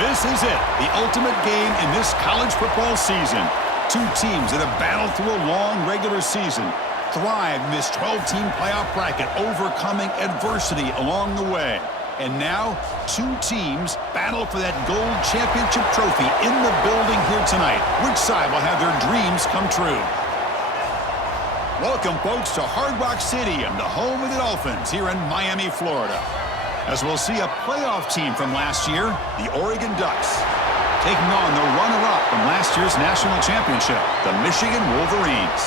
This is it, the ultimate game in this college football season. Two teams that have battled through a long regular season, thrived in this 12-team playoff bracket, overcoming adversity along the way. And now, two teams battle for that gold championship trophy in the building here tonight. Which side will have their dreams come true? Welcome, folks, to Hard Rock Stadium, the home of the Dolphins here in Miami, Florida. As we'll see a playoff team from last year, the Oregon Ducks, taking on the runner-up from last year's national championship, the Michigan Wolverines.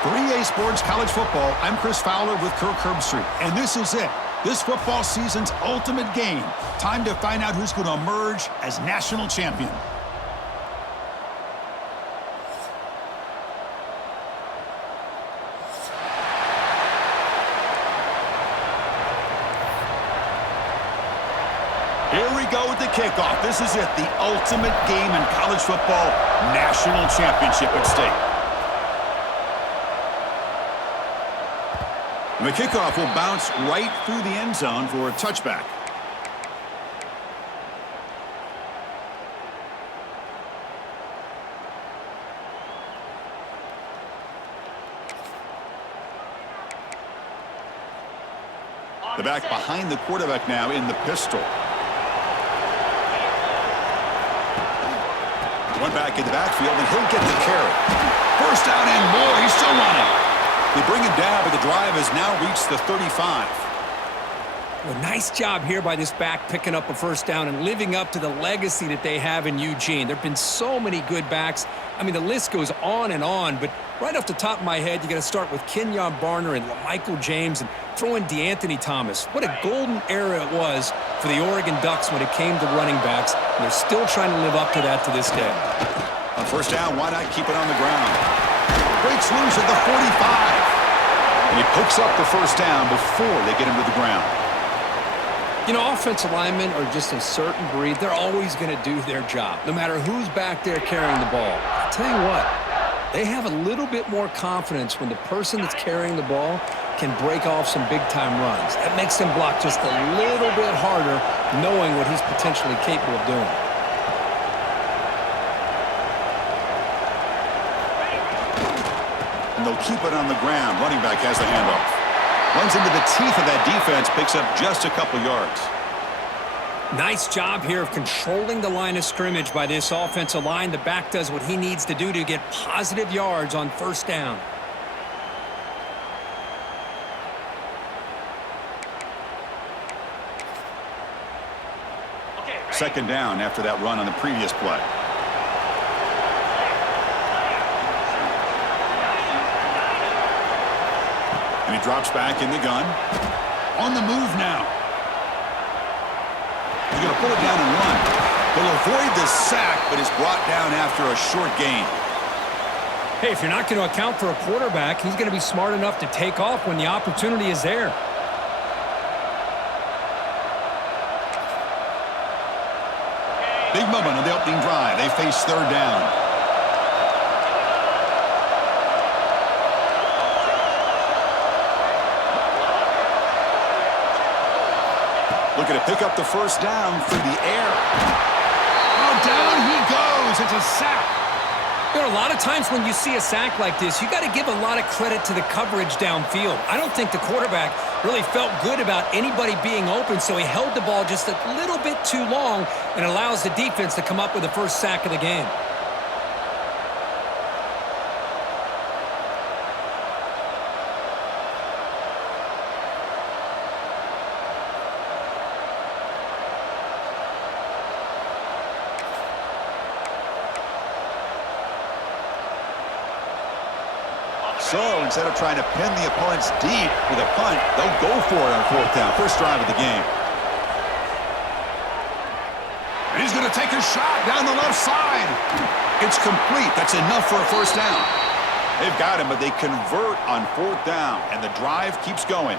For EA Sports College Football, I'm Chris Fowler with Kirk Herbstreit, and this is it. This football season's ultimate game. Time to find out who's going to emerge as national champion. Here we go with the kickoff. This is it, the ultimate game in college football, national championship at stake. The kickoff will bounce right through the end zone for a touchback. The back behind the quarterback now in the pistol. One back in the backfield, and he'll get the carry. First down and more. He's still running. They bring him down, but the drive has now reached the 35. Well, nice job here by this back picking up a first down and living up to the legacy that they have in Eugene. There have been so many good backs. I mean, the list goes on and on, but right off the top of my head, you got to start with Kenyon Barner and Michael James and throw in DeAnthony Thomas. What a golden era it was for the Oregon Ducks when it came to running backs, and they're still trying to live up to that to this day. On first down, why not keep it on the ground? Breaks loose at the 45. And he picks up the first down before they get him to the ground. You know, offensive linemen are just a certain breed. They're always going to do their job, no matter who's back there carrying the ball. I'll tell you what, they have a little bit more confidence when the person that's carrying the ball can break off some big-time runs. That makes them block just a little bit harder, knowing what he's potentially capable of doing. And they'll keep it on the ground. Running back has the handoff. Runs into the teeth of that defense, picks up just a couple yards. Nice job here of controlling the line of scrimmage by this offensive line. The back does what he needs to do to get positive yards on first down. Second down after that run on the previous play. And he drops back in the gun. On the move now. He's going to pull it down and run. He'll avoid the sack, but is brought down after a short gain. Hey, if you're not going to account for a quarterback, he's going to be smart enough to take off when the opportunity is there. Big moment on the opening drive. They face third down. Looking to pick up the first down through the air. Oh, down he goes. It's a sack. You know, a lot of times when you see a sack like this, you got to give a lot of credit to the coverage downfield. I don't think the quarterback really felt good about anybody being open, so he held the ball just a little bit too long and allows the defense to come up with the first sack of the game. So instead of trying to pin the opponents deep with a punt, they'll go for it on fourth down. First drive of the game. And he's going to take a shot down the left side. It's complete. That's enough for a first down. They've got him, but they convert on fourth down, and the drive keeps going.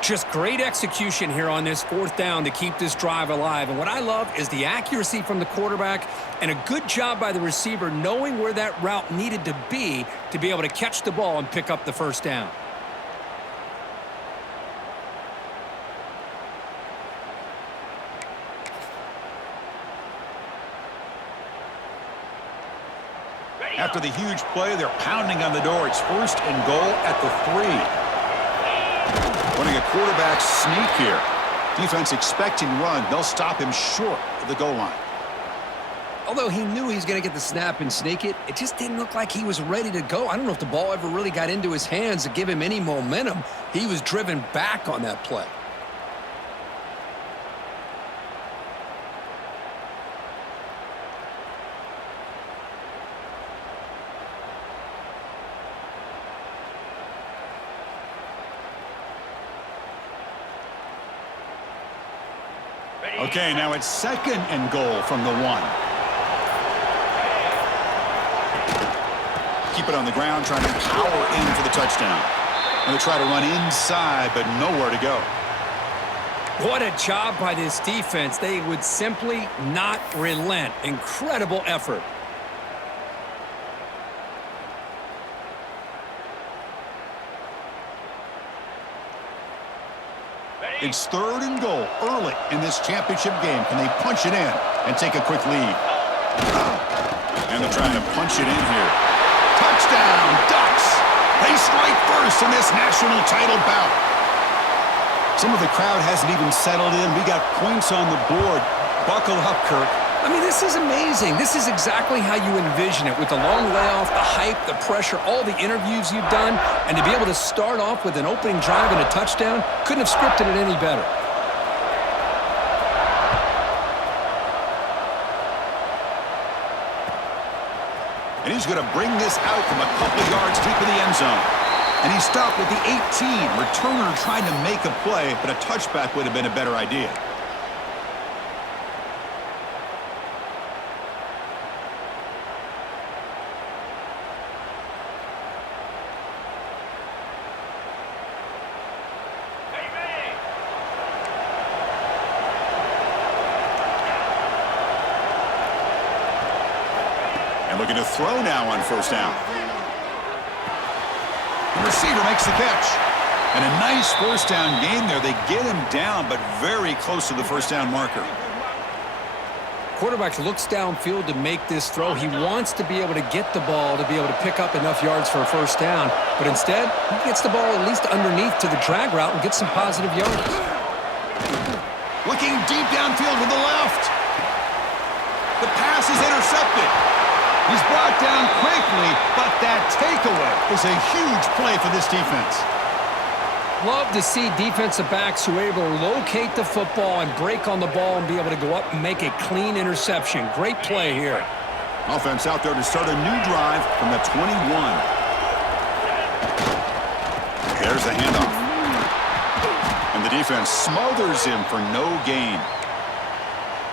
Just great execution here on this fourth down to keep this drive alive. And what I love is the accuracy from the quarterback and a good job by the receiver knowing where that route needed to be able to catch the ball and pick up the first down. After the huge play, they're pounding on the door. It's 1st and goal at the 3. Running a quarterback sneak here. Defense expecting run. They'll stop him short of the goal line. Although he knew he was going to get the snap and sneak it, it just didn't look like he was ready to go. I don't know if the ball ever really got into his hands to give him any momentum. He was driven back on that play. Okay, now it's 2nd and goal from the 1. Keep it on the ground, trying to power in for the touchdown. And they try to run inside, but nowhere to go. What a job by this defense. They would simply not relent. Incredible effort. It's 3rd and goal early in this championship game. Can they punch it in and take a quick lead? And they're trying to punch it in here. Touchdown, Ducks! They strike first in this national title bout. Some of the crowd hasn't even settled in. We got points on the board. Buckle up, Kirk. I mean, this is amazing. This is exactly how you envision it, with the long layoff, the hype, the pressure, all the interviews you've done, and to be able to start off with an opening drive and a touchdown, couldn't have scripted it any better. And he's going to bring this out from a couple of yards deep in the end zone. And he stopped with the 18. Returner trying to make a play, but a touchback would have been a better idea. Looking to throw now on 1st down. The receiver makes the catch. And a nice 1st down gain there. They get him down, but very close to the 1st down marker. Quarterback looks downfield to make this throw. He wants to be able to get the ball to be able to pick up enough yards for a 1st down. But instead, he gets the ball at least underneath to the drag route and gets some positive yards. Looking deep downfield with the left. The pass is intercepted. He's brought down quickly, but that takeaway is a huge play for this defense. Love to see defensive backs who are able to locate the football and break on the ball and be able to go up and make a clean interception. Great play here. Offense out there to start a new drive from the 21. There's the handoff. And the defense smothers him for no gain.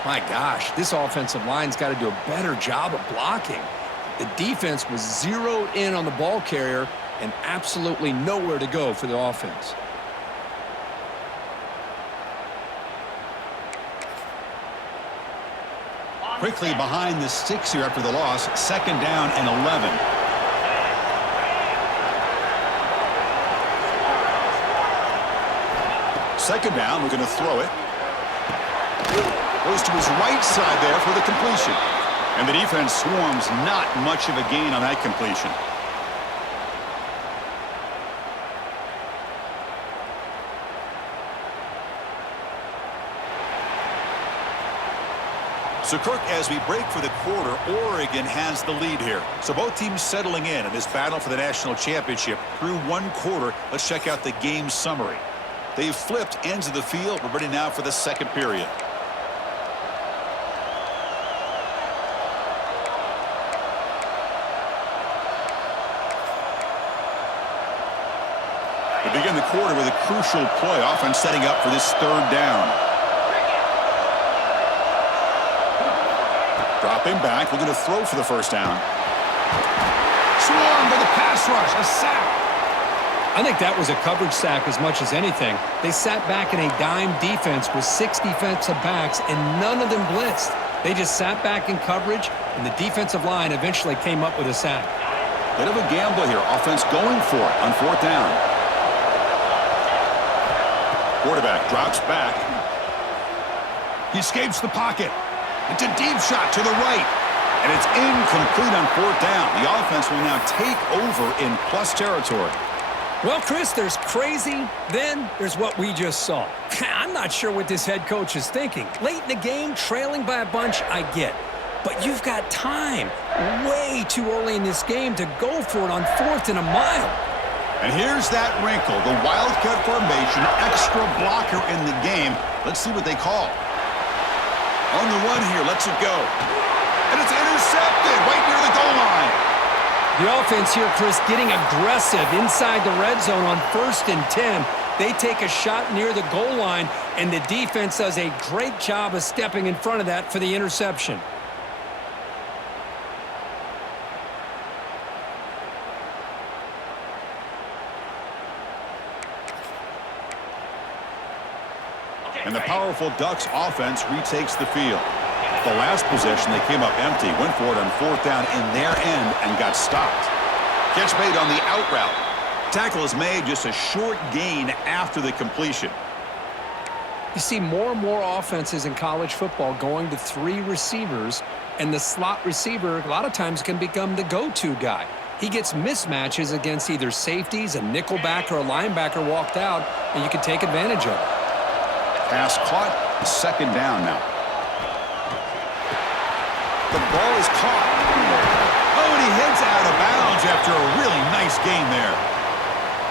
My gosh, this offensive line's got to do a better job of blocking. The defense was zeroed in on the ball carrier and absolutely nowhere to go for the offense. Quickly behind the sticks here after the loss. 2nd down and 11. Second down, we're going to throw it. Goes to his right side there for the completion. And the defense swarms, not much of a gain on that completion. So, Kirk, as we break for the quarter, Oregon has the lead here. So both teams settling in this battle for the national championship through 1 quarter. Let's check out the game summary. They've flipped ends of the field. We're ready now for the 2nd period. We begin the quarter with a crucial play. Offense setting up for this 3rd down. Dropping back. We're going to throw for the 1st down. Swarmed by the pass rush. A sack. I think that was a coverage sack as much as anything. They sat back in a dime defense with 6 defensive backs, and none of them blitzed. They just sat back in coverage, and the defensive line eventually came up with a sack. Bit of a gamble here. Offense going for it on 4th down. Quarterback drops back. He escapes the pocket. It's a deep shot to the right. And it's incomplete on 4th down. The offense will now take over in plus territory. Well, Chris, there's crazy, then there's what we just saw. I'm not sure what this head coach is thinking. Late in the game, trailing by a bunch, I get. But you've got time, way too early in this game, to go for it on 4th and a mile. And here's that wrinkle, the wildcat formation, extra blocker in the game. Let's see what they call. On the run here, lets it go. And it's intercepted right near the goal line. The offense here, Chris, getting aggressive inside the red zone on 1st and 10. They take a shot near the goal line, and the defense does a great job of stepping in front of that for the interception. And the powerful Ducks offense retakes the field. The last possession, they came up empty, went for it on 4th down in their end and got stopped. Catch made on the out route. Tackle is made, just a short gain after the completion. You see more and more offenses in college football going to 3 receivers, and the slot receiver a lot of times can become the go-to guy. He gets mismatches against either safeties, a nickelback, or a linebacker walked out, and you can take advantage of it. Pass caught, 2nd down now. The ball is caught. Oh, and he heads out of bounds after a really nice gain there.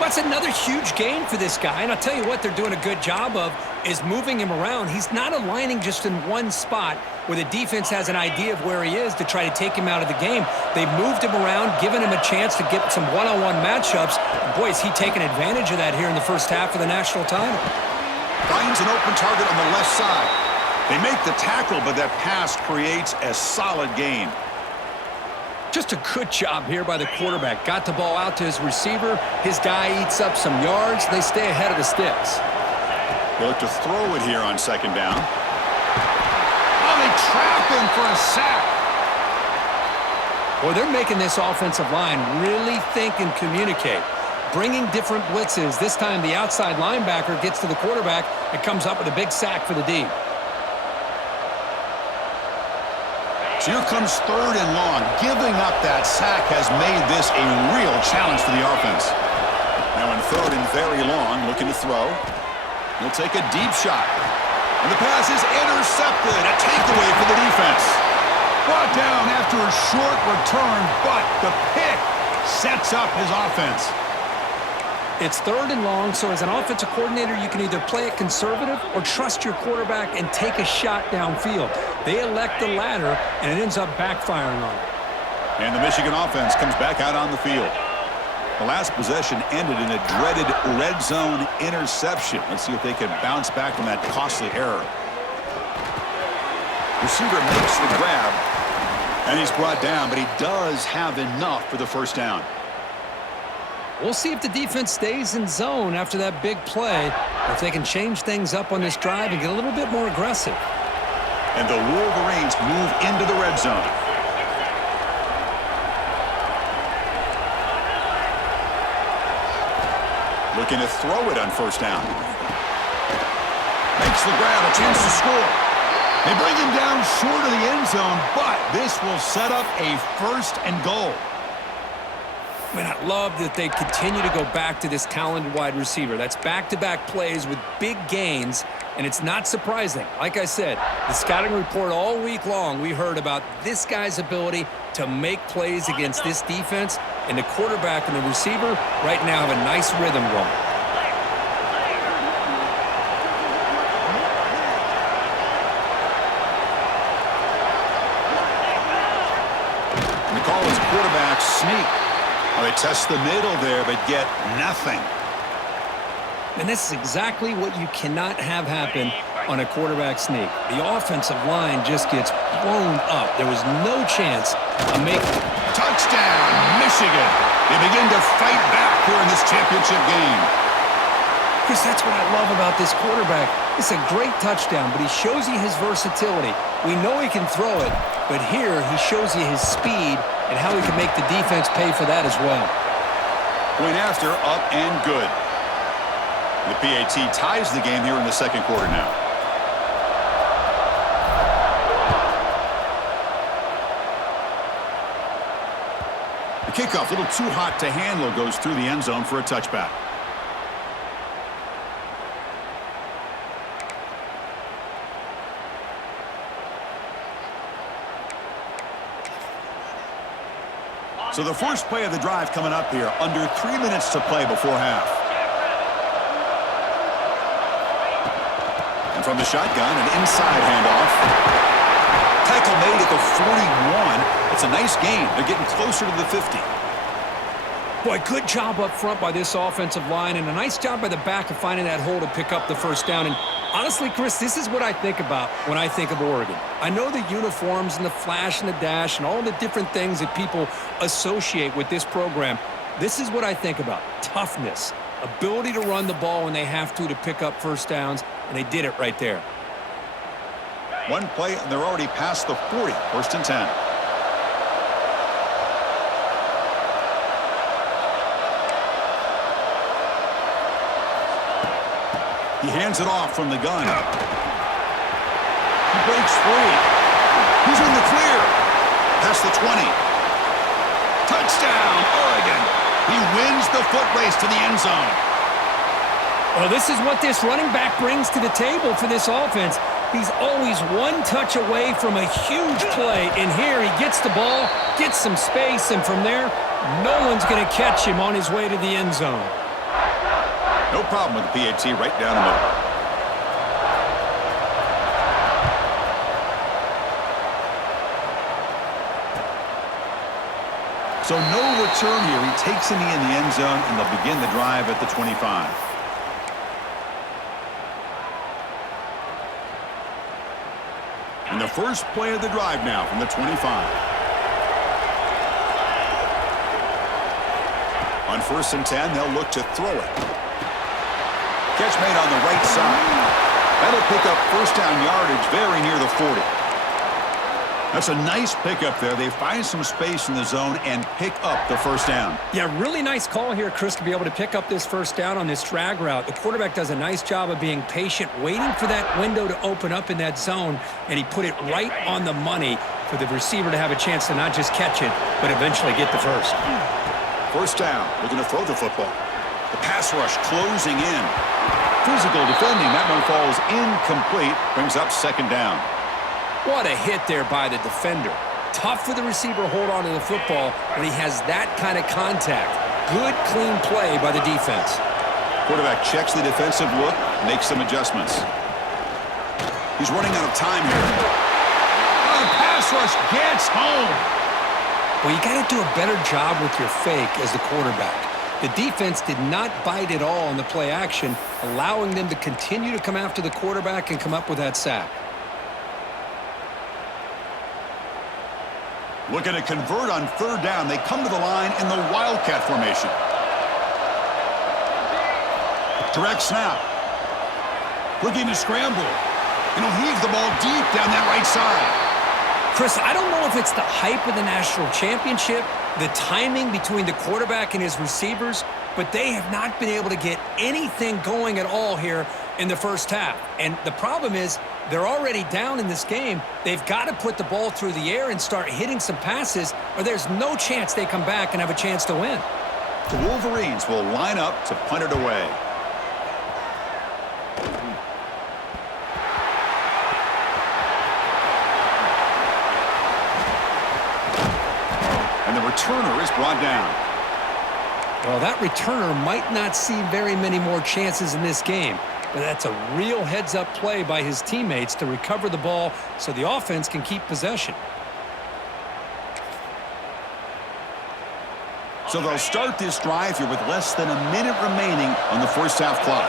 That's another huge gain for this guy, and I'll tell you what they're doing a good job of is moving him around. He's not aligning just in one spot where the defense has an idea of where he is to try to take him out of the game. They've moved him around, given him a chance to get some one-on-one matchups. Boy, is he taking advantage of that here in the first half of the national title. Finds an open target on the left side. They make the tackle, but that pass creates a solid gain. Just a good job here by the quarterback. Got the ball out to his receiver. His guy eats up some yards. They stay ahead of the sticks. They look to throw it here on 2nd down. Oh, they trap him for a sack. Boy, they're making this offensive line really think and communicate. Bringing different blitzes. This time the outside linebacker gets to the quarterback and comes up with a big sack for the D. So here comes 3rd and long. Giving up that sack has made this a real challenge for the offense. Now in 3rd and very long, looking to throw. He'll take a deep shot. And the pass is intercepted. A takeaway for the defense. Brought down after a short return, but the pick sets up his offense. It's 3rd and long, so as an offensive coordinator, you can either play it conservative or trust your quarterback and take a shot downfield. They elect the latter, and it ends up backfiring on them. And the Michigan offense comes back out on the field. The last possession ended in a dreaded red zone interception. Let's see if they can bounce back from that costly error. Receiver makes the grab, and he's brought down, but he does have enough for the 1st down. We'll see if the defense stays in zone after that big play, or if they can change things up on this drive and get a little bit more aggressive. And the Wolverines move into the red zone. Looking to throw it on 1st down. Makes the grab, a chance to score. They bring him down short of the end zone, but this will set up a 1st and goal. Man, I love that they continue to go back to this talented wide receiver. That's back-to-back plays with big gains, and it's not surprising. Like I said, the scouting report all week long, we heard about this guy's ability to make plays against this defense, and the quarterback and the receiver right now have a nice rhythm going. And the call is quarterback sneak. Well, they test the middle there, but get nothing. And this is exactly what you cannot have happen on a quarterback sneak. The offensive line just gets blown up. There was no chance of making it. Touchdown, Michigan. They begin to fight back here in this championship game. Chris, that's what I love about this quarterback. It's a great touchdown, but he shows you his versatility. We know he can throw it, but here he shows you his speed and how he can make the defense pay for that as well. Point after, up and good. The PAT ties the game here in the 2nd quarter now. Kickoff, a little too hot to handle, goes through the end zone for a touchback. So the first play of the drive coming up here, under 3 minutes to play before half. And from the shotgun, an inside handoff. Tackle made at the 41. It's a nice gain. They're getting closer to the 50. Boy, good job up front by this offensive line, and a nice job by the back of finding that hole to pick up the first down. And honestly, Chris, this is what I think about when I think of Oregon. I know the uniforms and the flash and the dash and all the different things that people associate with this program. This is what I think about. Toughness, ability to run the ball when they have to pick up first downs, and they did it right there. One play, and they're already past the 40. First and 10. He hands it off from the gun. He breaks free. He's in the clear. Past the 20. Touchdown, Oregon. He wins the foot race to the end zone. Well, this is what this running back brings to the table for this offense. He's always one touch away from a huge play. And here he gets the ball, gets some space, and from there, no one's going to catch him on his way to the end zone. No problem with the PAT right down the middle. So no return here. He takes in the end zone, and they'll begin the drive at the 25. And the first play of the drive now from the 25. On first and 10, they'll look to throw it. Catch made on the right side. That'll pick up first down yardage very near the 40. That's a nice pickup there. They find some space in the zone and pick up the first down. Yeah, really nice call here, Chris, to be able to pick up this first down on this drag route. The quarterback does a nice job of being patient, waiting for that window to open up in that zone, and he put it right on the money for the receiver to have a chance to not just catch it, but eventually get the first. First down, looking to throw the football. The pass rush closing in. Physical defending, that one falls incomplete, brings up second down. What a hit there by the defender. Tough for the receiver to hold on to the football when he has that kind of contact. Good, clean play by the defense. Quarterback checks the defensive look, makes some adjustments. He's running out of time here. The pass rush gets home. Well, you got to do a better job with your fake as the quarterback. The defense did not bite at all on the play action, allowing them to continue to come after the quarterback and come up with that sack. Looking to convert on third down. They come to the line in the Wildcat formation. Direct snap. Looking to scramble. And he'll heave the ball deep down that right side. Chris, I don't know if it's the hype of the national championship, the timing between the quarterback and his receivers, but they have not been able to get anything going at all here in the first half. And the problem is they're already down in this game. They've got to put the ball through the air and start hitting some passes, or there's no chance they come back and have a chance to win. The Wolverines will line up to punt it away. And the returner is brought down. Well, that returner might not see very many more chances in this game. But that's a real heads-up play by his teammates to recover the ball so the offense can keep possession. So they'll start this drive here with less than a minute remaining on the first half clock.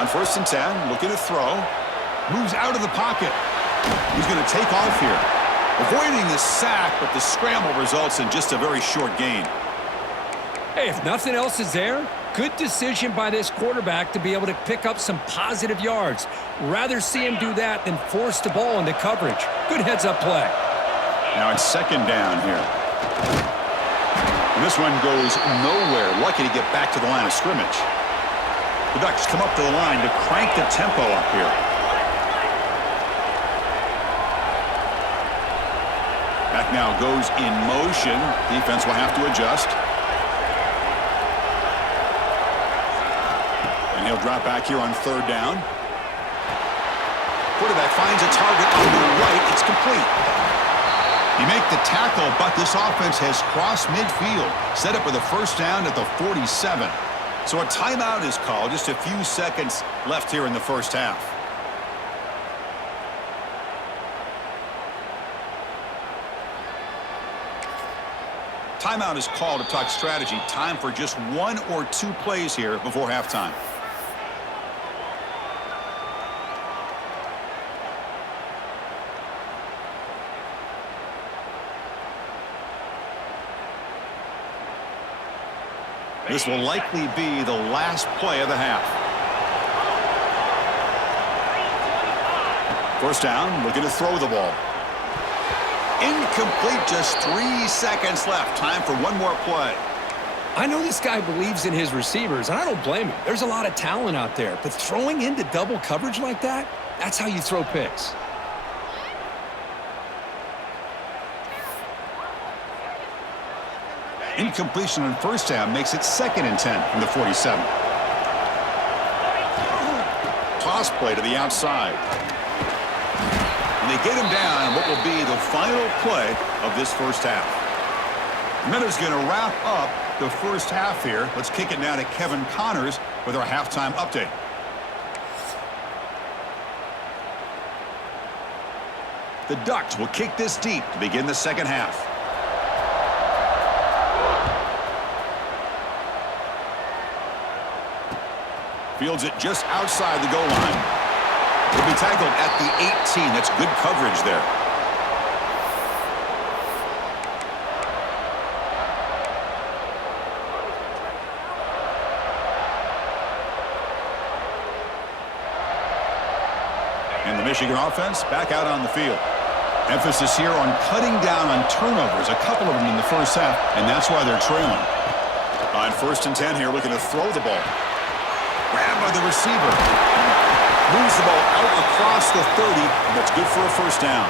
On first and 10, looking to throw. Moves out of the pocket. He's going to take off here. Avoiding the sack, but the scramble results in just a very short gain. Hey, if nothing else is there, good decision by this quarterback to be able to pick up some positive yards. Rather see him do that than force the ball into coverage. Good heads-up play. Now it's second down here. And this one goes nowhere. Lucky to get back to the line of scrimmage. The Ducks come up to the line to crank the tempo up here. Back now goes in motion. Defense will have to adjust. And he'll drop back here on 3rd down. Quarterback finds a target on the right. It's complete. You make the tackle, but this offense has crossed midfield. Set up with a 1st down at the 47. So a timeout is called. Just a few seconds left here in the 1st half. Timeout is called to talk strategy. Time for just 1 or 2 plays here before halftime. This will likely be the last play of the half. 1st down, looking to throw the ball. Incomplete, just 3 seconds left. Time for 1 more play. I know this guy believes in his receivers, and I don't blame him. There's a lot of talent out there, but throwing into double coverage like that, that's how you throw picks. Incompletion on 1st down makes it 2nd and 10 from the 47. Toss play to the outside. And they get him down on what will be the final play of this 1st half. Miller's going to wrap up the 1st half here. Let's kick it now to Kevin Connors with our halftime update. The Ducks will kick this deep to begin the 2nd half. Fields it just outside the goal line. He'll be tackled at the 18. That's good coverage there. And the Michigan offense back out on the field. Emphasis here on cutting down on turnovers, a couple of them in the 1st half, and that's why they're trailing. On 1st and 10 here, looking to throw the ball. Grabbed by the receiver. Moves the ball out across the 30, and that's good for a 1st down.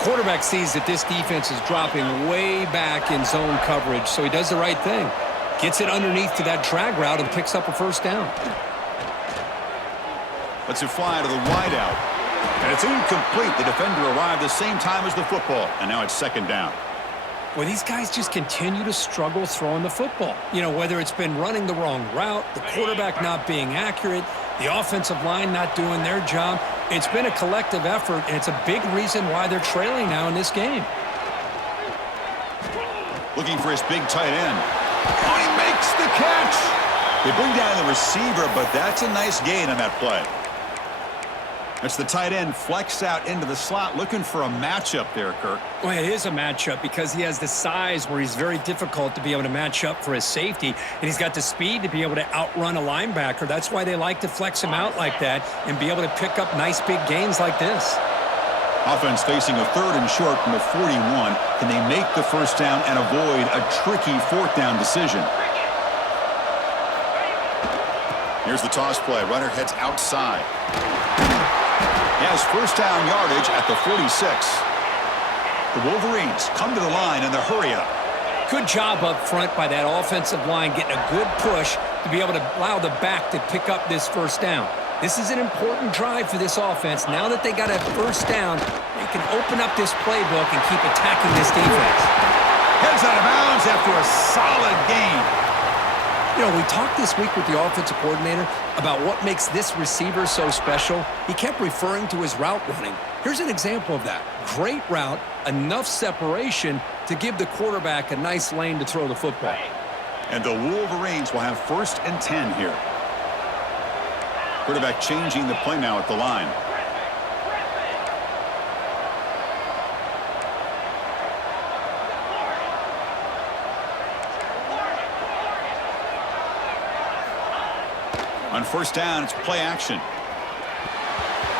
Quarterback sees that this defense is dropping way back in zone coverage, so he does the right thing. Gets it underneath to that drag route and picks up a 1st down. Lets it fly to the wideout. And it's incomplete. The defender arrived the same time as the football, and now it's 2nd down. Well, these guys just continue to struggle throwing the football. You know, whether it's been running the wrong route, the quarterback not being accurate, the offensive line not doing their job. It's been a collective effort, and it's a big reason why they're trailing now in this game. Looking for his big tight end. Oh, he makes the catch. They bring down the receiver, but that's a nice gain on that play. That's the tight end flex out into the slot, looking for a matchup there, Kirk. Well, it is a matchup because he has the size where he's very difficult to be able to match up for his safety, and he's got the speed to be able to outrun a linebacker. That's why they like to flex him out like that and be able to pick up nice big gains like this. Offense facing a 3rd and short from the 41. Can they make the 1st down and avoid a tricky 4th down decision? Here's the toss play. Runner heads outside. He has 1st down yardage at the 46. The Wolverines come to the line in the hurry-up. Good job up front by that offensive line, getting a good push to be able to allow the back to pick up this 1st down. This is an important drive for this offense. Now that they got a 1st down, they can open up this playbook and keep attacking this defense. Heads out of bounds after a solid game. You know, we talked this week with the offensive coordinator about what makes this receiver so special. He kept referring to his route running. Here's an example of that. Great route, enough separation to give the quarterback a nice lane to throw the football. And the Wolverines will have 1st and 10 here. Quarterback changing the play now at the line. On 1st down, it's play action.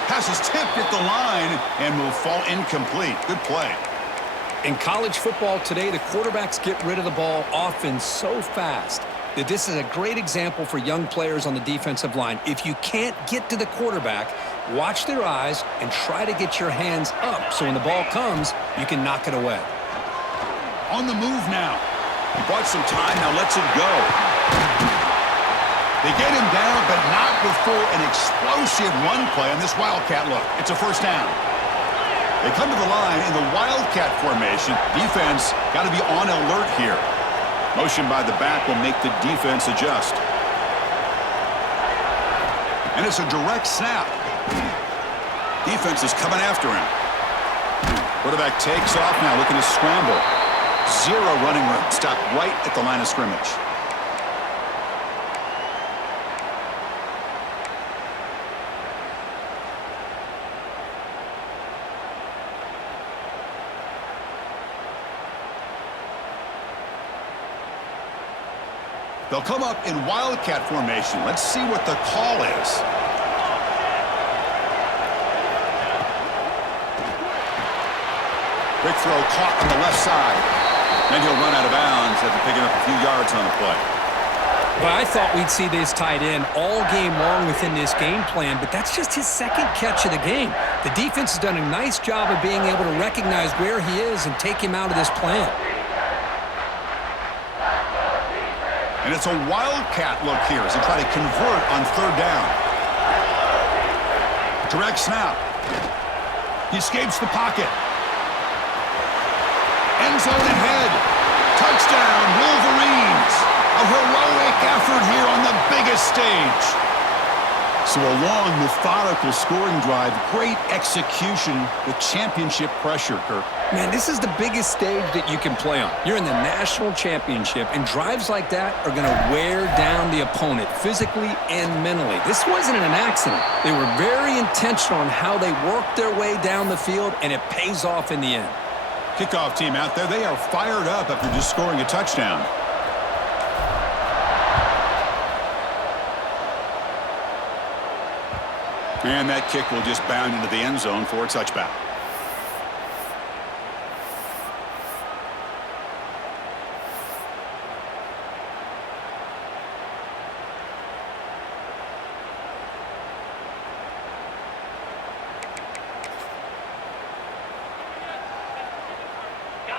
Pass is tipped at the line and will fall incomplete. Good play. In college football today, the quarterbacks get rid of the ball often so fast that this is a great example for young players on the defensive line. If you can't get to the quarterback, Watch their eyes and try to get your hands up so when the ball comes, you can knock it away. On the move now. He bought some time, now lets it go. They get him down, but not before an explosive run play on this Wildcat look. It's a first down. They come to the line in the Wildcat formation. Defense got to be on alert here. Motion by the back will make the defense adjust. And it's a direct snap. Defense is coming after him. Quarterback takes off now, looking to scramble. Zero running room. Stopped right at the line of scrimmage. They'll come up in Wildcat formation. Let's see what the call is. Quick throw caught on the left side. Then he'll run out of bounds after picking up a few yards on the play. Well, I thought we'd see this tight end all game long within this game plan, but that's just his second catch of the game. The defense has done a nice job of being able to recognize where he is and take him out of this plan. And it's a Wildcat look here as they try to convert on third down. Direct snap. He escapes the pocket. End zone ahead. Touchdown, Wolverines. A heroic effort here on the biggest stage. So a long, methodical scoring drive. Great execution with championship pressure, Kirk. Man, this is the biggest stage that you can play on. You're in the national championship, and drives like that are going to wear down the opponent physically and mentally. This wasn't an accident. They were very intentional on how they worked their way down the field, and it pays off in the end. Kickoff team out there. They are fired up after just scoring a touchdown. And that kick will just bound into the end zone for a touchback.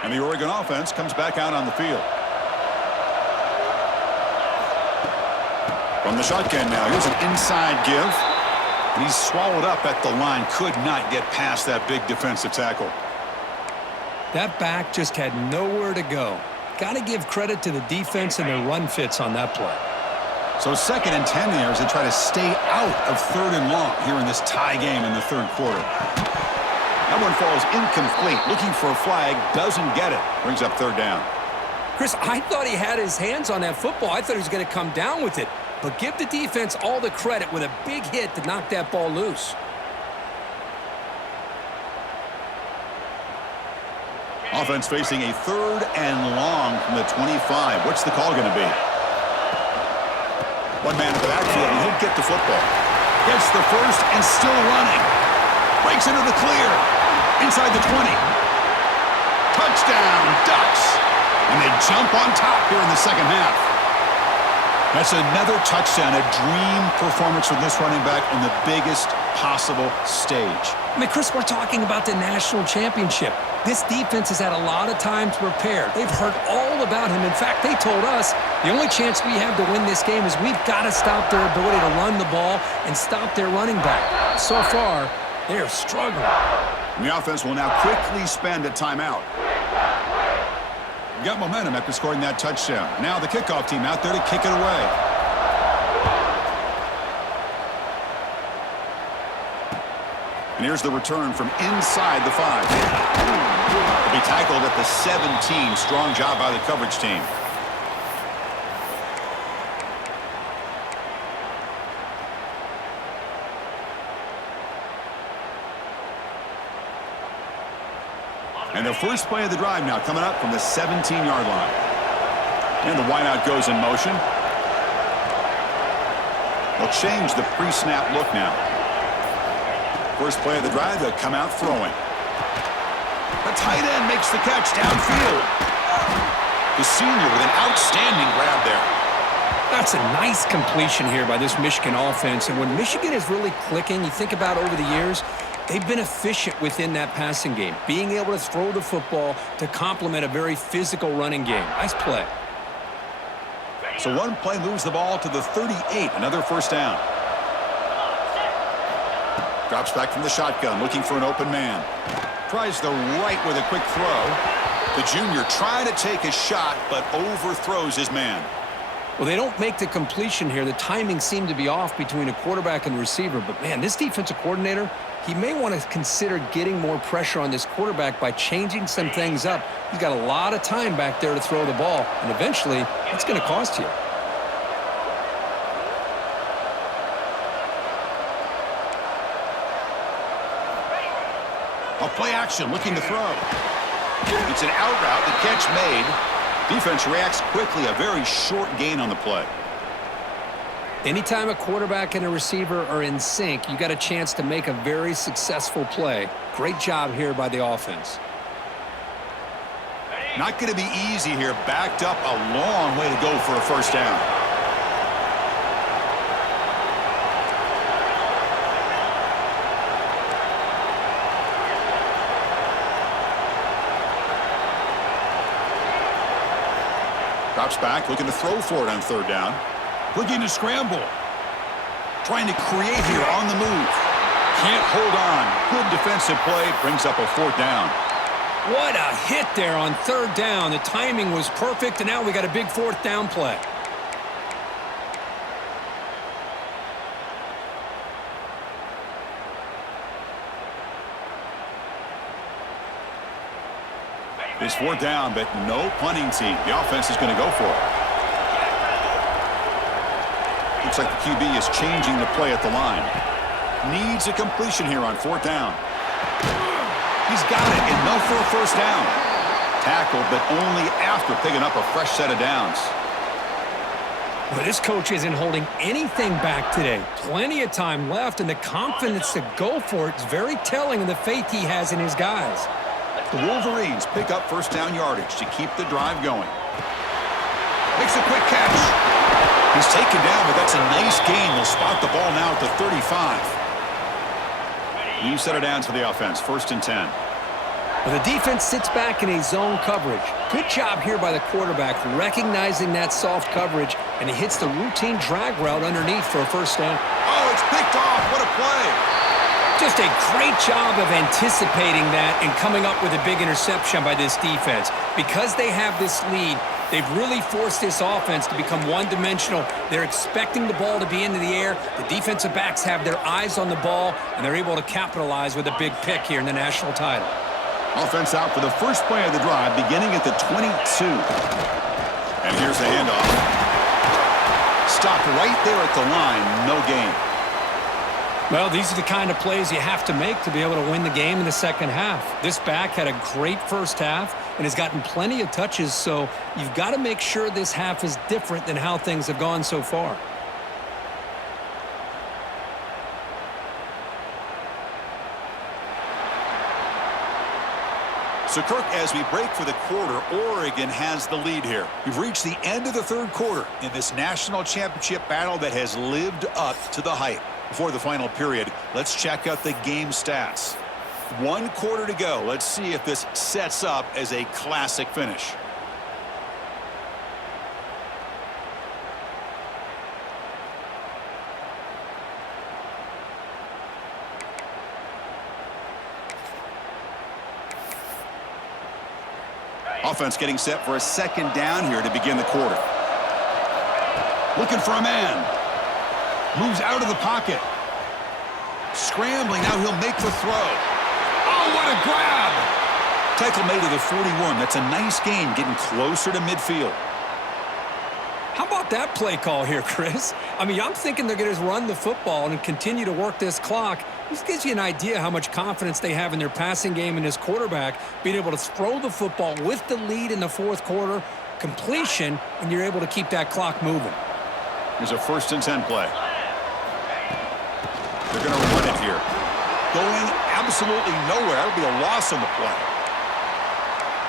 And the Oregon offense comes back out on the field. From the shotgun now, here's an inside give. And he's swallowed up at the line. Could not get past that big defensive tackle. That back just had nowhere to go. Got to give credit to the defense and their run fits on that play. So 2nd and 10 there as they try to stay out of 3rd and long here in this tie game in the 3rd quarter. That one falls incomplete. Looking for a flag. Doesn't get it. Brings up 3rd down. Chris, I thought he had his hands on that football. I thought he was going to come down with it. But give the defense all the credit with a big hit to knock that ball loose. Offense facing a 3rd and long from the 25. What's the call going to be? One man at the backfield, and he'll get the football. Gets the first and still running. Breaks into the clear. Inside the 20. Touchdown, Ducks. And they jump on top here in the second half. That's another touchdown, a dream performance from this running back on the biggest possible stage. I mean, Chris, we're talking about the national championship. This defense has had a lot of time to prepare. They've heard all about him. In fact, they told us the only chance we have to win this game is we've got to stop their ability to run the ball and stop their running back. So far, they're struggling. And the offense will now quickly spend a timeout. Got momentum after scoring that touchdown. Now the kickoff team out there to kick it away. And here's the return from inside the 5. He'll be tackled at the 17. Strong job by the coverage team. And the first play of the drive now coming up from the 17-yard line. And the wideout goes in motion. They'll change the pre-snap look now. First play of the drive, they'll come out throwing. The tight end makes the catch downfield. The senior with an outstanding grab there. That's a nice completion here by this Michigan offense. And when Michigan is really clicking, you think about over the years, they've been efficient within that passing game, being able to throw the football to complement a very physical running game. Nice play. So one play moves the ball to the 38, another first down. Drops back from the shotgun, looking for an open man. Tries the right with a quick throw. The junior trying to take a shot, but overthrows his man. Well, they don't make the completion here. The timing seemed to be off between a quarterback and the receiver. But, man, this defensive coordinator, he may want to consider getting more pressure on this quarterback by changing some things up. He's got a lot of time back there to throw the ball, and eventually that's going to cost you. A play action, looking to throw. It's an out route, the catch made. Defense reacts quickly, a very short gain on the play. Anytime a quarterback and a receiver are in sync, you got a chance to make a very successful play. Great job here by the offense. Not going to be easy here. Backed up a long way to go for a first down. Drops back, looking to throw for it on third down. Looking to scramble. Trying to create here on the move. Can't hold on. Good defensive play. Brings up a fourth down. What a hit there on third down. The timing was perfect, and now we got a big fourth down play. It's fourth down, but no punting team. The offense is going to go for it. Looks like the QB is changing the play at the line. Needs a completion here on fourth down. He's got it. Enough for a first down. Tackled, but only after picking up a fresh set of downs. Well, this coach isn't holding anything back today. Plenty of time left, and the confidence to go for it is very telling of the faith he has in his guys. The Wolverines pick up first down yardage to keep the drive going. Makes a quick catch. He's taken down, but that's a nice gain. They'll spot the ball now at the 35. New set of downs for the offense. First and 10. Well, the defense sits back in a zone coverage. Good job here by the quarterback recognizing that soft coverage, and he hits the routine drag route underneath for a first down. Oh, it's picked off. What a play. Just a great job of anticipating that and coming up with a big interception by this defense. Because they have this lead, they've really forced this offense to become one-dimensional. They're expecting the ball to be into the air. The defensive backs have their eyes on the ball, and they're able to capitalize with a big pick here in the national title. Offense out for the first play of the drive, beginning at the 22. And here's the handoff. Stopped right there at the line, no gain. Well, these are the kind of plays you have to make to be able to win the game in the second half. This back had a great first half and has gotten plenty of touches, so you've got to make sure this half is different than how things have gone so far. So, Kirk, as we break for the quarter, Oregon has the lead here. We've reached the end of the third quarter in this national championship battle that has lived up to the hype. Before the final period, let's check out the game stats. 1 quarter to go. Let's see if this sets up as a classic finish. Offense getting set for a second down here to begin the quarter. Looking for a man. Moves out of the pocket. Scrambling. Now he'll make the throw. Oh, what a grab. Tackle made to the 41. That's a nice gain, getting closer to midfield. How about that play call here, Chris? I mean, I'm thinking they're going to run the football and continue to work this clock. This gives you an idea how much confidence they have in their passing game and his quarterback being able to throw the football with the lead in the fourth quarter, completion, and you're able to keep that clock moving. Here's a 1st and 10 play. They're going to run it here. Going absolutely nowhere. That would be a loss on the play.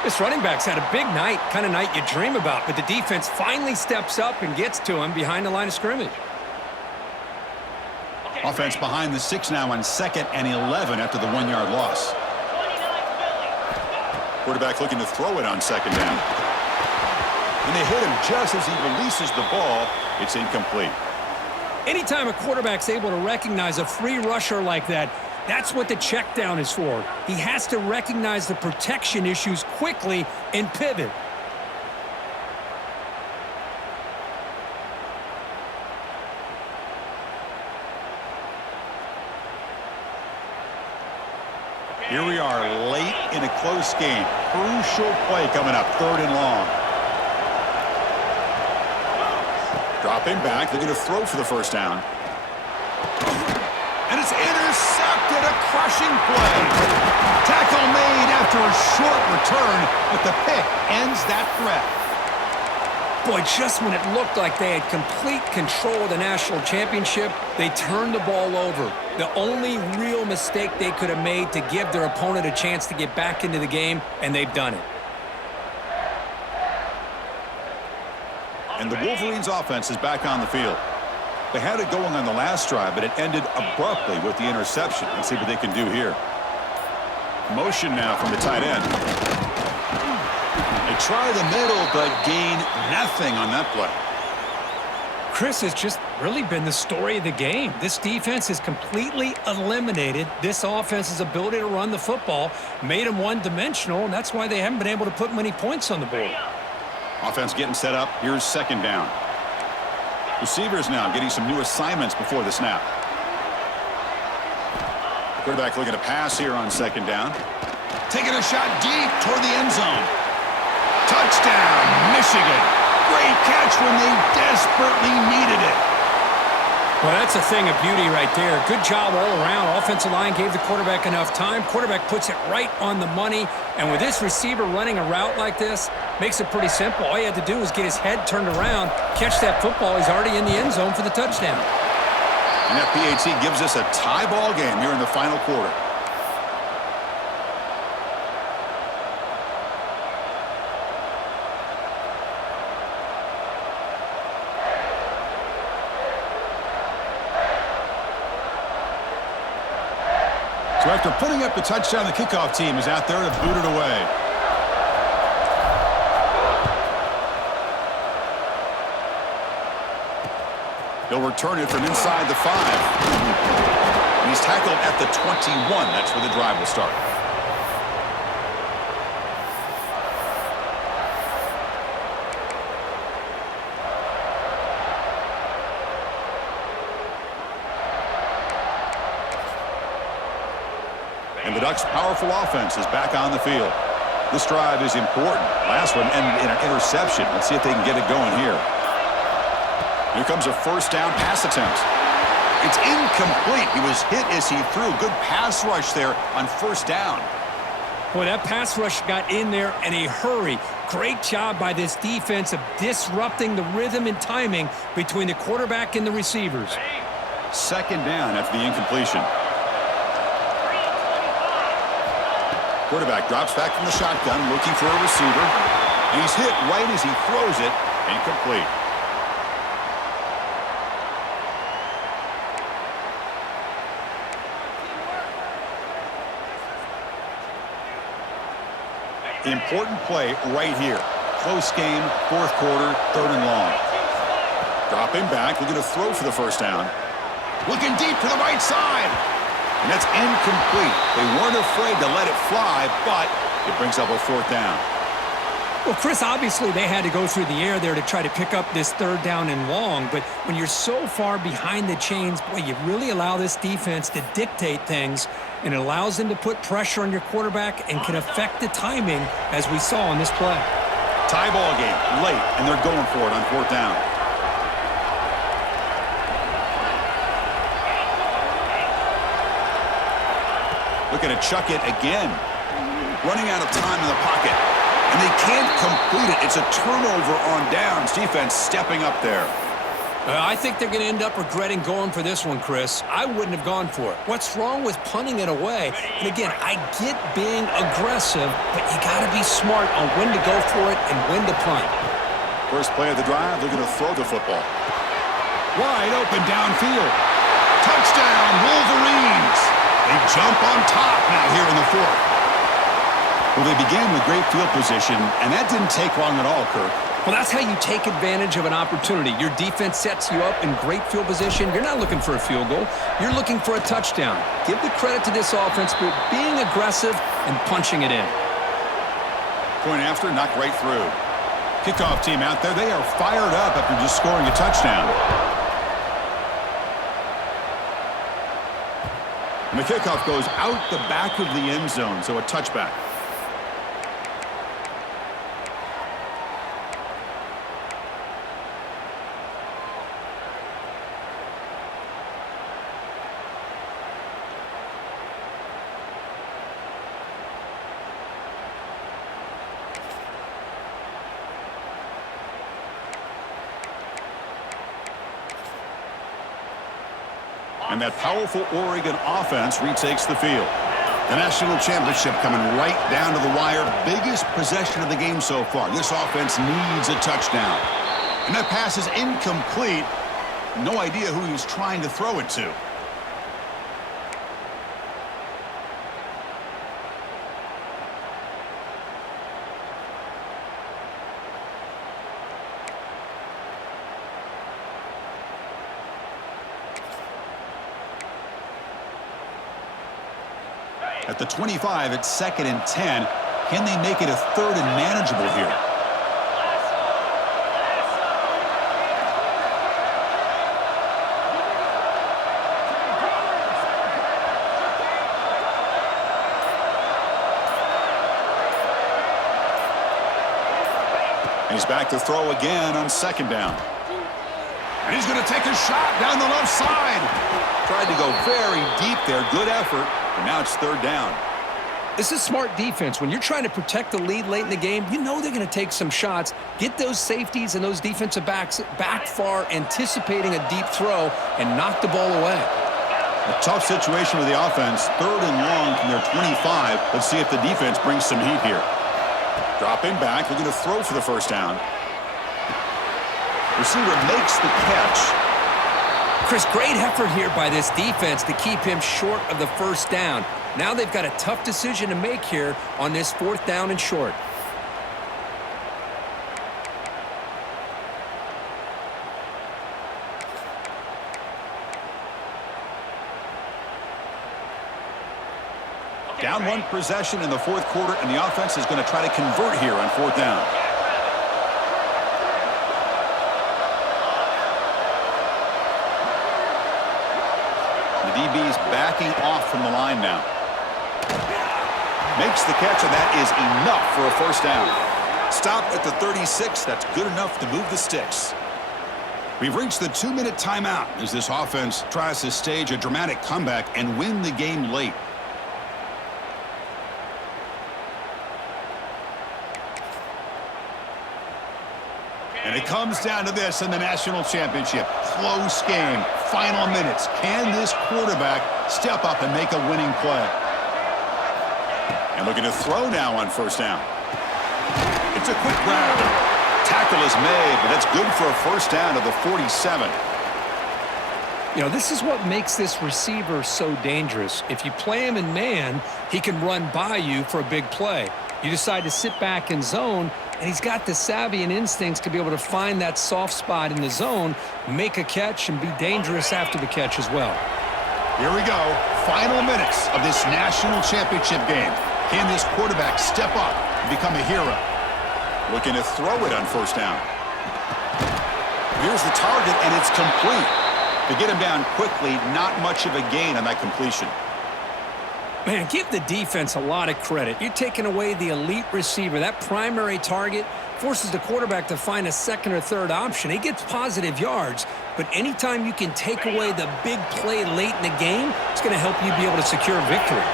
This running back's had a big night, kind of night you dream about, but the defense finally steps up and gets to him behind the line of scrimmage. Offense behind the 6 now on 2nd and 11 after the 1-yard loss. Quarterback looking to throw it on 2nd down. And they hit him just as he releases the ball. It's incomplete. Anytime a quarterback's able to recognize a free rusher like that, that's what the check down is for. He has to recognize the protection issues quickly and pivot. Here we are late in a close game. Crucial play coming up, 3rd and long. Dropping back, looking to throw for the 1st down. And it's intercepted, a crushing play. Tackle made after a short return, but the pick ends that threat. Boy, just when it looked like they had complete control of the national championship, they turned the ball over. The only real mistake they could have made to give their opponent a chance to get back into the game, and they've done it. And the Wolverines' offense is back on the field. They had it going on the last drive, but it ended abruptly with the interception. Let's see what they can do here. Motion now from the tight end. They try the middle, but gain nothing on that play. Chris, has just really been the story of the game. This defense has completely eliminated this offense's ability to run the football, made them one-dimensional, and that's why they haven't been able to put many points on the board. Offense getting set up. Here's 2nd down. Receivers now getting some new assignments before the snap. Quarterback looking to pass here on 2nd down. Taking a shot deep toward the end zone. Touchdown, Michigan. Great catch when they desperately needed it. Well, that's a thing of beauty right there. Good job all around. Offensive line gave the quarterback enough time. Quarterback puts it right on the money. And with this receiver running a route like this, makes it pretty simple. All you had to do was get his head turned around, catch that football. He's already in the end zone for the touchdown. And that PAT gives us a tie ball game here in the final quarter. So after putting up the touchdown, the kickoff team is out there to boot it away. He'll return it from inside the 5. And he's tackled at the 21. That's where the drive will start. And the Ducks' powerful offense is back on the field. This drive is important. Last one ended in an interception. Let's see if they can get it going here. Here comes a 1st down pass attempt. It's incomplete. He was hit as he threw. Good pass rush there on 1st down. Boy, that pass rush got in there in a hurry. Great job by this defense of disrupting the rhythm and timing between the quarterback and the receivers. 2nd down after the incompletion. Quarterback drops back from the shotgun, looking for a receiver. And he's hit right as he throws it. Incomplete. Important play right here. Close game, 4th quarter, 3rd and long. Dropping back, looking to throw for the 1st down. Looking deep to the right side. And that's incomplete. They weren't afraid to let it fly, but it brings up a 4th down. Well, Chris, obviously they had to go through the air there to try to pick up this 3rd down and long, but when you're so far behind the chains, boy, you really allow this defense to dictate things, and it allows them to put pressure on your quarterback and can affect the timing, as we saw in this play. Tie ball game, late, and they're going for it on 4th down. Looking to chuck it again. Running out of time in the pocket. And they can't complete it. It's a turnover on downs. Defense stepping up there. I think they're going to end up regretting going for this one, Chris. I wouldn't have gone for it. What's wrong with punting it away? And again, I get being aggressive, but you got to be smart on when to go for it and when to punt. First play of the drive, they're going to throw the football. Wide open downfield. Touchdown, Wolverines. They jump on top now here in the fourth. Well, they began with great field position, and that didn't take long at all, Kirk. Well, that's how you take advantage of an opportunity. Your defense sets you up in great field position. You're not looking for a field goal. You're looking for a touchdown. Give the credit to this offense for being aggressive and punching it in. Point after, knocked right through. Kickoff team out there. They are fired up after just scoring a touchdown. And the kickoff goes out the back of the end zone, so a touchback. And that powerful Oregon offense retakes the field. The national championship coming right down to the wire. Biggest possession of the game so far. This offense needs a touchdown. And that pass is incomplete. No idea who he was trying to throw it to. At the 25, it's 2nd and 10. Can they make it a 3rd and manageable here? And he's back to throw again on 2nd down. And he's going to take a shot down the left side. Tried to go very deep there. Good effort. And now it's 3rd down. This is smart defense. When you're trying to protect the lead late in the game, you know they're going to take some shots. Get those safeties and those defensive backs back far, anticipating a deep throw, and knock the ball away. A tough situation with the offense. 3rd and long from their 25. Let's see if the defense brings some heat here. Dropping back. They're going to throw for the 1st down. Receiver makes the catch. Chris, great effort here by this defense to keep him short of the 1st down. Now they've got a tough decision to make here on this 4th down and short. Down 1 possession in the 4th quarter, and the offense is going to try to convert here on 4th down. DB's backing off from the line now. Makes the catch, and that is enough for a 1st down. Stop at the 36. That's good enough to move the sticks. We've reached the 2-minute timeout as this offense tries to stage a dramatic comeback and win the game late. And it comes down to this in the national championship. Close game. Final minutes. Can this quarterback step up and make a winning play? And looking to throw now on 1st down. It's a quick grab. Tackle is made, but that's good for a 1st down to the 47. You know, this is what makes this receiver so dangerous. If you play him in man, he can run by you for a big play. You decide to sit back in zone, and he's got the savvy and instincts to be able to find that soft spot in the zone, make a catch, and be dangerous after the catch as well. Here we go. Final minutes of this national championship game. Can this quarterback step up and become a hero? Looking to throw it on 1st down. Here's the target, and it's complete. To get him down quickly, not much of a gain on that completion. Man, give the defense a lot of credit. You're taking away the elite receiver. That primary target forces the quarterback to find a 2nd or 3rd option. He gets positive yards, but anytime you can take away the big play late in the game, it's going to help you be able to secure victory.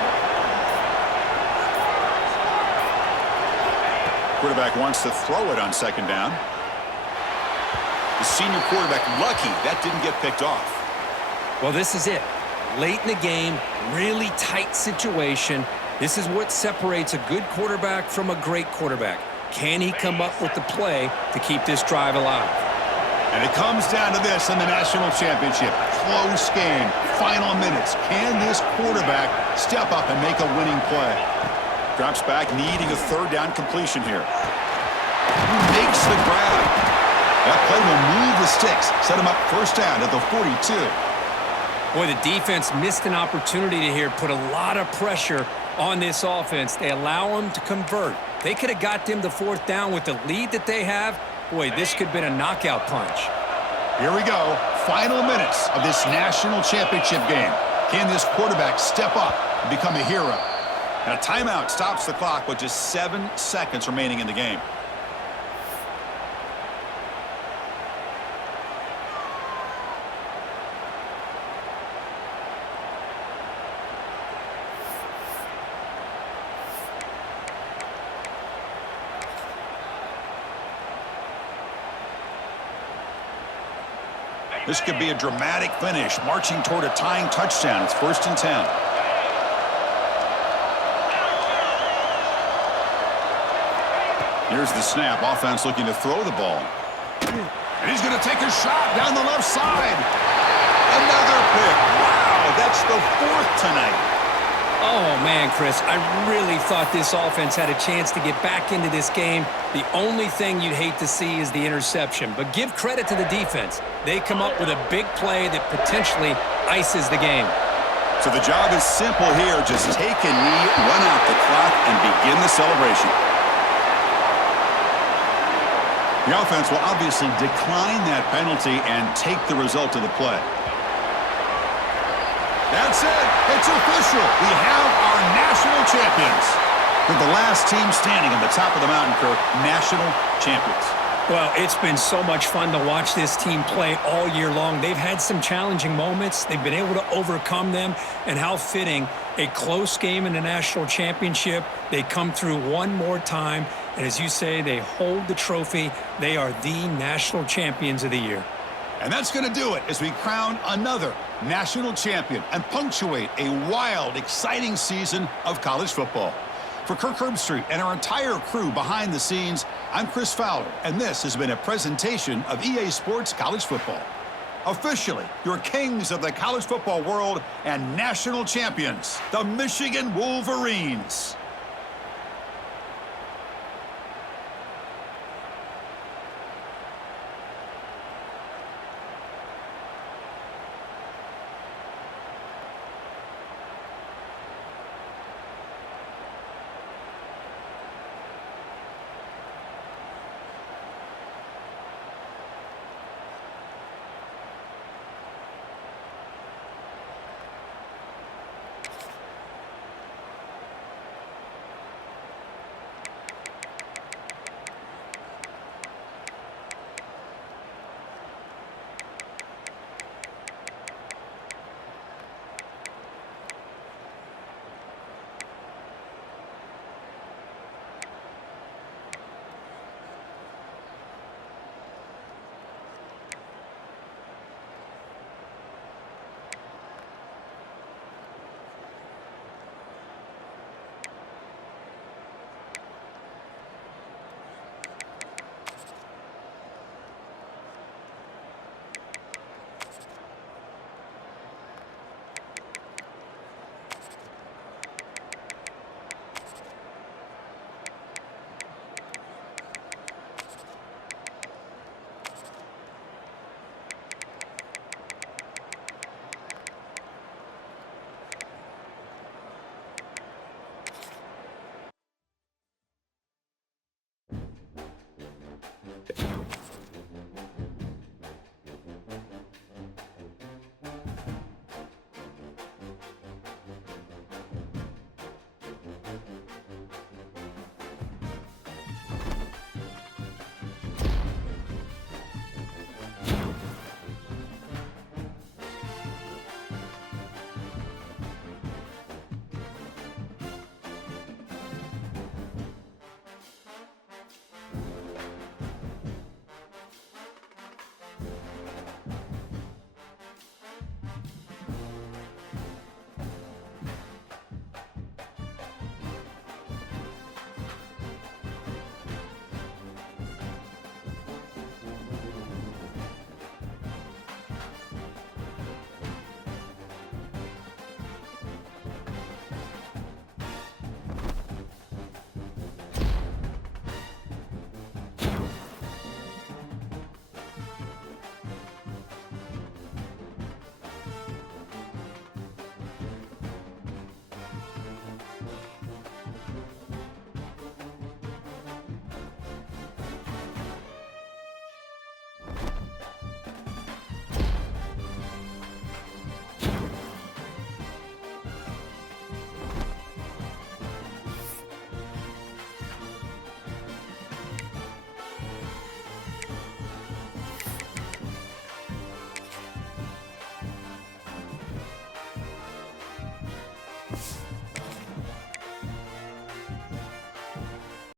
Quarterback wants to throw it on 2nd down. The senior quarterback lucky that didn't get picked off. Well, this is it. Late in the game, really tight situation. This is what separates a good quarterback from a great quarterback. Can he come up with the play to keep this drive alive? And it comes down to this in the national championship. Close game, final minutes. Can this quarterback step up and make a winning play? Drops back, needing a third down completion here. Makes the grab. That play will move the sticks, set him up first down at the 42. Boy, the defense missed an opportunity to here put a lot of pressure on this offense. They allow them to convert. They could have got them the fourth down with the lead that they have. Boy, this could have been a knockout punch. Here we go. Final minutes of this national championship game. Can this quarterback step up and become a hero? And a timeout stops the clock with just 7 seconds remaining in the game. This could be a dramatic finish, marching toward a tying touchdown. It's 1st and 10. Here's the snap. Offense looking to throw the ball. And he's going to take a shot down the left side. Another pick. Wow, that's the 4th tonight. Oh, man, Chris, I really thought this offense had a chance to get back into this game. The only thing you'd hate to see is the interception. But give credit to the defense. They come up with a big play that potentially ices the game. So the job is simple here. Just take a knee, run out the clock, and begin the celebration. The offense will obviously decline that penalty and take the result of the play. That's it. It's official. We have our national champions. They're the last team standing on the top of the mountain, Kirk. National champions. Well, it's been so much fun to watch this team play all year long. They've had some challenging moments. They've been able to overcome them. And how fitting, a close game in the national championship. They come through one more time. And as you say, they hold the trophy. They are the national champions of the year. And that's going to do it as we crown another national champion and punctuate a wild, exciting season of college football. For Kirk Herbstreit and our entire crew behind the scenes, I'm Chris Fowler, and this has been a presentation of EA Sports College Football. Officially, your kings of the college football world and national champions, the Michigan Wolverines.